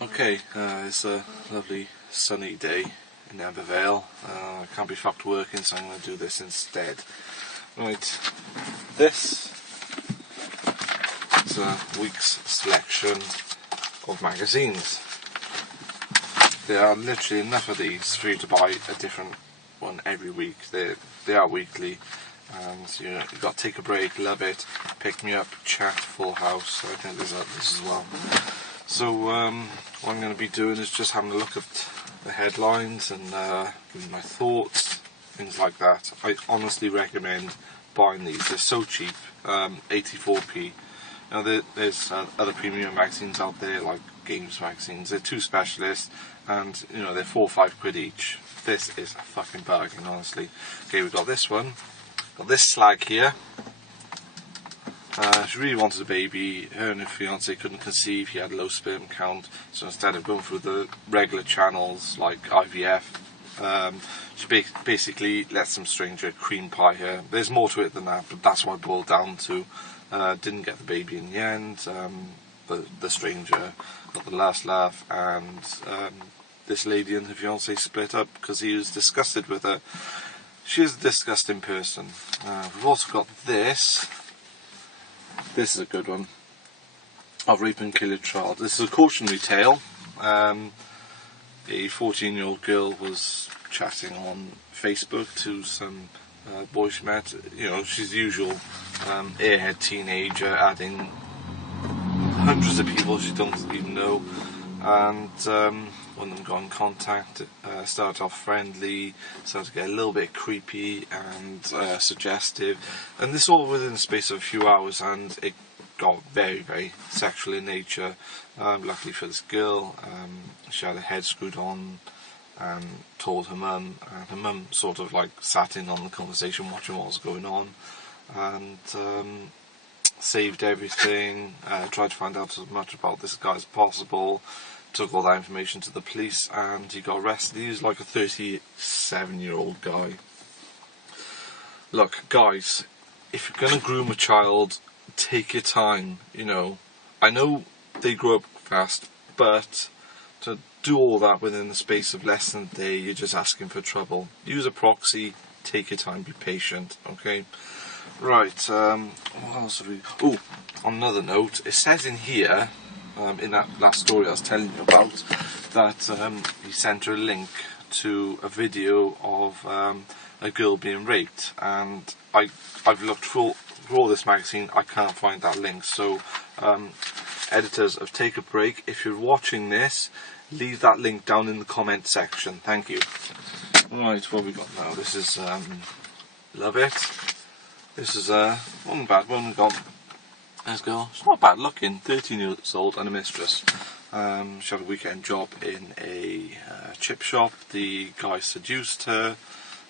Okay, it's a lovely sunny day in Abervale. I can't be fucked working, so I'm going to do this instead. Right, this is a week's selection of magazines. There are literally enough of these for you to buy a different one every week. They are weekly, and you've got Take a Break, Love It, Pick Me Up, Chat, Full House. So I think there's this as well. So what I'm going to be doing is just having a look at the headlines and giving my thoughts, things like that. I honestly recommend buying these. They're so cheap, 84p. Now there's other premium magazines out there like games magazines. They're too specialist, and they're 4 or 5 quid each. This is a fucking bargain, honestly. Okay, we've got this one. Got this slag here. She really wanted a baby. Her and her fiance couldn't conceive. He had low sperm count, so instead of going through the regular channels like IVF, she basically let some stranger cream pie her. There's more to it than that, but that's what it boiled down to. Didn't get the baby in the end. The stranger got the last laugh, and this lady and her fiance split up because he was disgusted with her. She is a disgusting person. We've also got this. This is a good one. Of Rape and Kill a Child. This is a cautionary tale. A 14-year-old girl was chatting on Facebook to some boy she met. She's the usual airhead teenager, adding hundreds of people she don't even know. And one of them got in contact, started off friendly, started to get a little bit creepy and suggestive, and this all within the space of a few hours, and it got very, very sexual in nature. Luckily for this girl, she had her head screwed on and told her mum, and her mum sort of like sat in on the conversation, watching what was going on, and saved everything, tried to find out as much about this guy as possible, took all that information to the police, and he got arrested. He was like a 37-year-old guy. Look, guys, if you're going to groom a child, take your time. I know they grow up fast, but to do all that within the space of less than a day, you're just asking for trouble. Use a proxy, take your time, be patient, okay? Right, what else have we... Oh, on another note, it says in here, in that last story I was telling you about, that he sent her a link to a video of a girl being raped, and I've looked through all this magazine. I can't find that link, so editors of Take a Break, if you're watching this, leave that link down in the comment section. Thank you. Right, what have we got now? This is Love It. This is one bad one. We've got this girl. She's not bad looking, 13 years old and a mistress. She had a weekend job in a chip shop. The guy seduced her,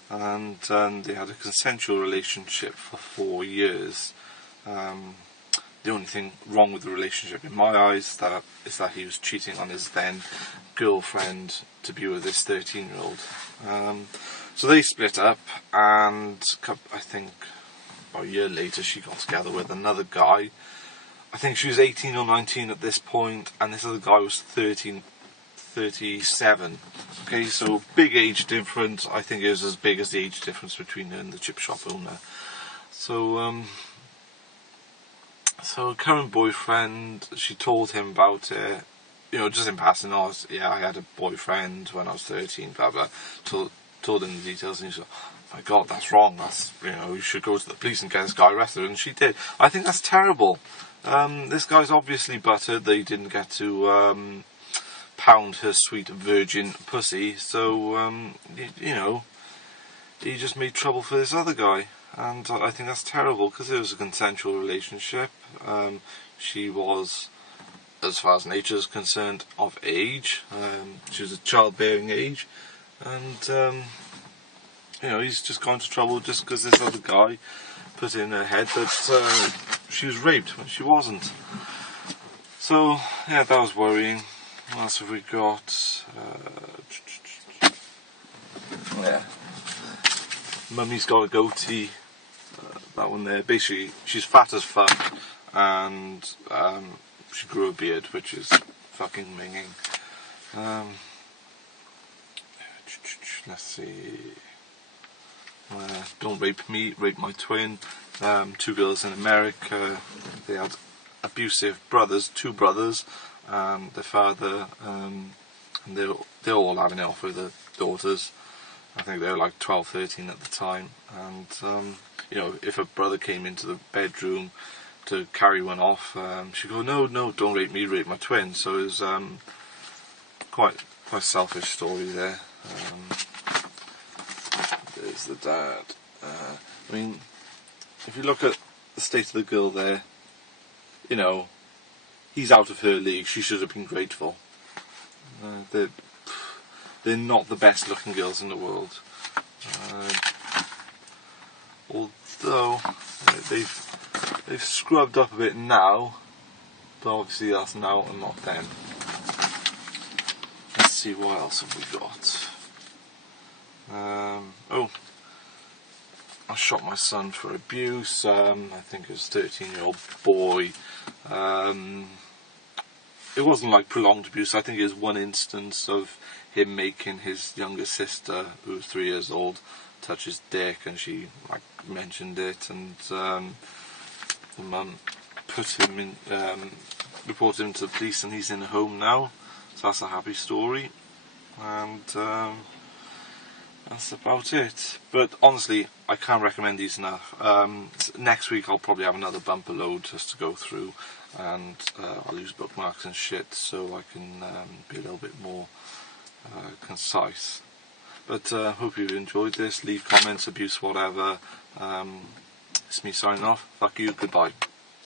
and they had a consensual relationship for 4 years. The only thing wrong with the relationship in my eyes is that he was cheating on his then girlfriend to be with this 13-year-old. So they split up, and I think about a year later she got together with another guy. I think she was 18 or 19 at this point, and this other guy was 37. Okay, so big age difference. I think it was as big as the age difference between her and the chip shop owner. So so current boyfriend, she told him about it, just in passing. I had a boyfriend when I was 13, blah blah. Told him the details, and he said, "Oh my God, that's wrong. That's you should go to the police and get this guy arrested." And she did. I think that's terrible. This guy's obviously buttered that he didn't get to pound her sweet virgin pussy, so he just made trouble for this other guy, and I think that's terrible because it was a consensual relationship. She was, as far as nature is concerned, of age. She was a childbearing age, and he's just gone to trouble just because this other guy put in her head that she was raped when she wasn't. So yeah, that was worrying. What else have we got? Yeah, Mummy's got a goatee. That one there. Basically, she's fat as fuck, and she grew a beard, which is fucking minging. Let's see. Don't rape me, rape my twin. Two girls in America. They had abusive brothers, two brothers, their father, and they're all having it off with the daughters. I think they were like 12, 13 at the time. And you know, if a brother came into the bedroom to carry one off, she'd go, no, don't rape me, rape my twin. So it was quite a selfish story there. There's the dad. I mean, if you look at the state of the girl there, you know, he's out of her league. She should have been grateful. They're not the best looking girls in the world. Although they've scrubbed up a bit now, but obviously that's now and not then. Let's see, what else have we got? Oh, I shot my son for abuse. I think it was a 13-year-old boy. It wasn't like prolonged abuse. I think it was one instance of him making his younger sister, who was 3 years old, touch his dick, and she like mentioned it, and the mum put him in, reported him to the police, and he's in a home now. So that's a happy story, and that's about it. But honestly, I can't recommend these enough. Next week I'll probably have another bumper load just to go through, and I'll use bookmarks and shit so I can be a little bit more concise. But hope you've enjoyed this. Leave comments, abuse, whatever. It's me signing off. Fuck you, goodbye.